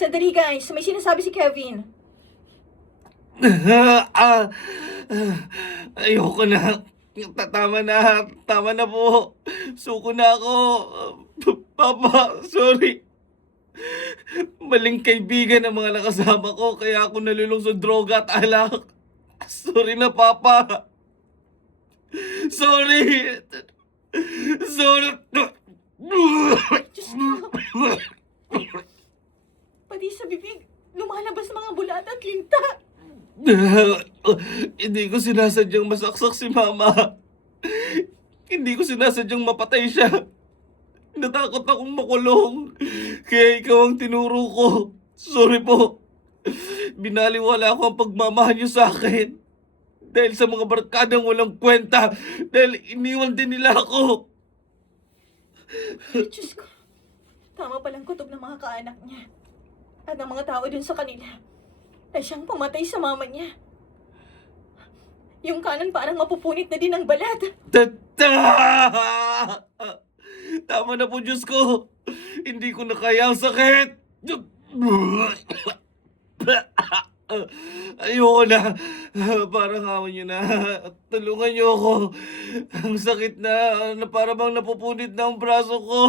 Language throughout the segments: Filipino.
Sandali guys, may sinasabi si Kevin. Ah, ayoko na. Tama na po. Suko na ako. Papa, sorry. Maling kaibigan ang mga nakasama ko, kaya ako nalulong sa droga at alak. Sorry na, Papa. Sorry. Sorry. Diyos ko, pati sa bibig, lumalabas mga bulat at linta. Hindi ko sinasadyang masaksak si Mama. Hindi ko sinasadyang mapatay siya. Natakot akong makulong. Kaya ikaw ang tinuro ko. Sorry po. Binaliwala ko ang pagmamahal niyo sa akin. Dahil sa mga barkadang walang kwenta. Dahil iniwan din nila ako. Diyos ko, tama palang kutob ng mga kaanak niya. At ng mga tao dun sa kanila na siyang pumatay sa mama niya. Yung kanan parang mapupunit na din ng balat. Tama na po, Diyos ko. Hindi ko na kaya ang sakit. Ayoko na. Parang awan niyo na. Tulungan niyo ako. Ang sakit na para bang napupunit na ang braso ko.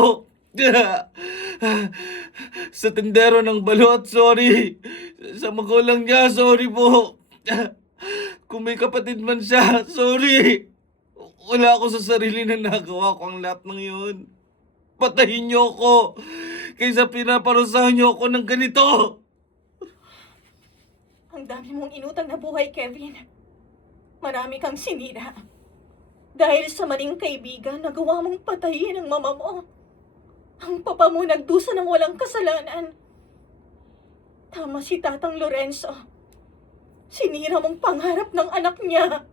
Sa tindero ng balot, sorry. Sa magulang niya, sorry po. Kung may kapatid man siya, sorry. Wala ako sa sarili na nagawa ko ang lahat ng yun. Patayin niyo ako. Kaysa pinaparusahan niyo ako ng ganito. Ang dami mong inutang na buhay, Kevin. Marami kang sinira. Dahil sa maling kaibigan, nagawa mong patayin ang mama mo. Ang papa mo nagdusa ng walang kasalanan. Tama si Tatang Lorenzo. Sinira mong pangarap ng anak niya.